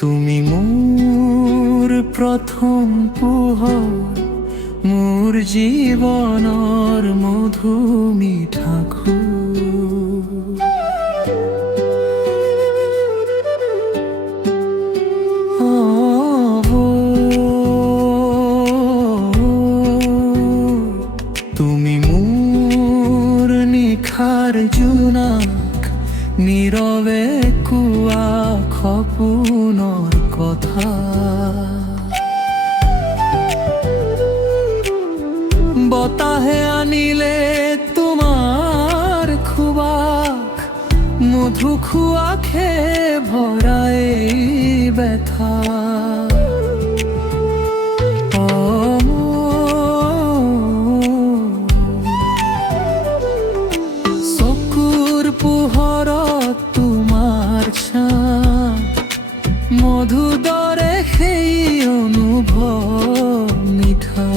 তুমি মোৰ প্ৰথম পোহৰ, মোৰ জীৱনৰ মধু মিঠা সুৰ। তুমি মোৰ নিশাৰ জোনাক, নীৰৱে কোৱা সপোনৰ কথা। বতাহে আনিলে তোমাৰ খুৱাক, মধু খোৱাকে ভৰাই ব্যথা। চকুৰ পোহৰত তোমাৰ ছাঁ, মধু দৰে সেই অনুভৱ মিঠা।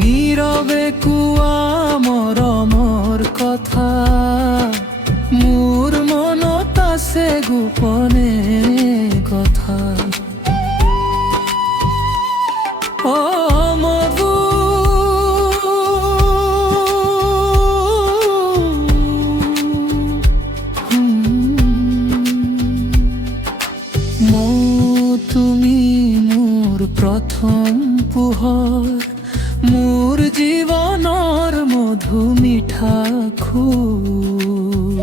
নীৰৱে কোৱা মৰমৰ কথা, মোৰ মনত আছে গোপনে কথা। মধু তুমি মোৰ প্ৰথম পোহৰ, মোৰ জীৱনৰ মধু মিঠা সুৰ।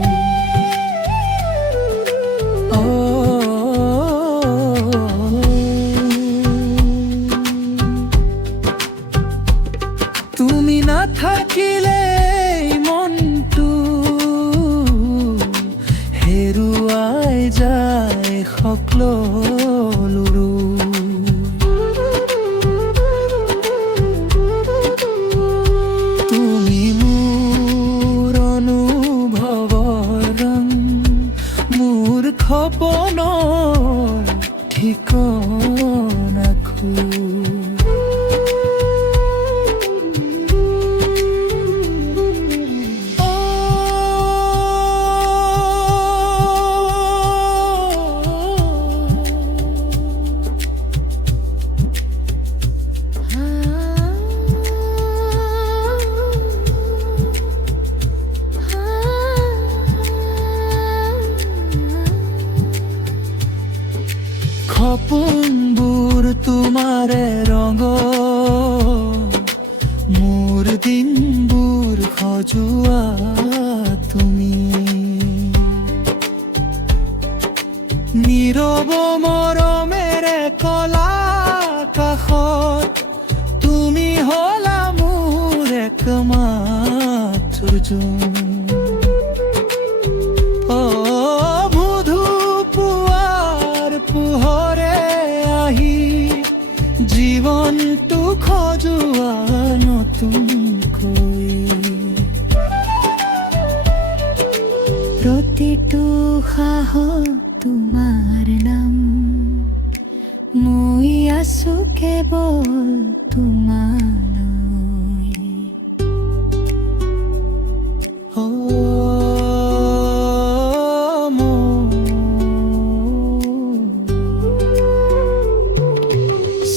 তুমি নাথাকিলে মনটো হেৰুৱাই যায় সকলো। তুমি মোৰ অনুভৱৰ ৰং, মোৰ সপোনৰ ঠিকনা খুৰ। সপোনবোৰ তোমাৰে ৰঙ, মোৰ দিনবোৰ সজোৱা তুমি। নীৰৱ মৰমেৰে কলা কাষত, তুমি হলা মোৰ একমাত্ৰ জোন। পোহৰে আহি জীৱনটো সজোৱা নতুনকৈ। প্ৰতিটো উশাহত তোমাৰ নাম, মই আছো কেৱল তোমালৈ।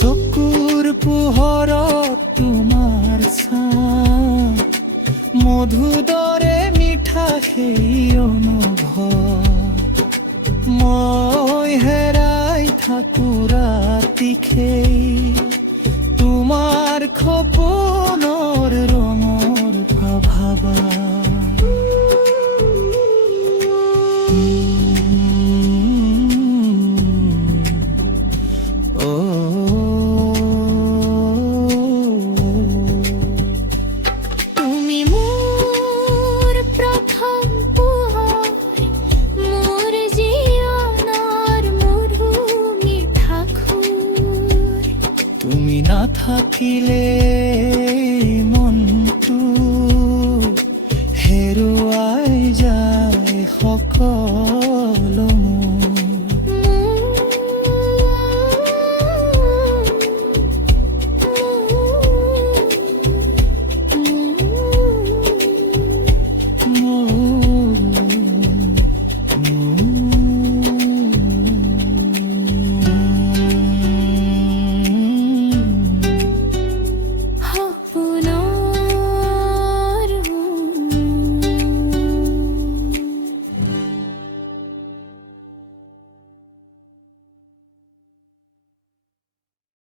চকুৰ পোহৰত তোমাৰ ছাঁ, মধু দৰে মিঠা সেই অনুভৱ। মই হেৰাই থাকো ৰাতি সেই তোমাৰ সপোনৰ ৰঙৰ ভাবা। তুমি নাথাকিলে মনটো হেৰুৱাই যায় সকলো।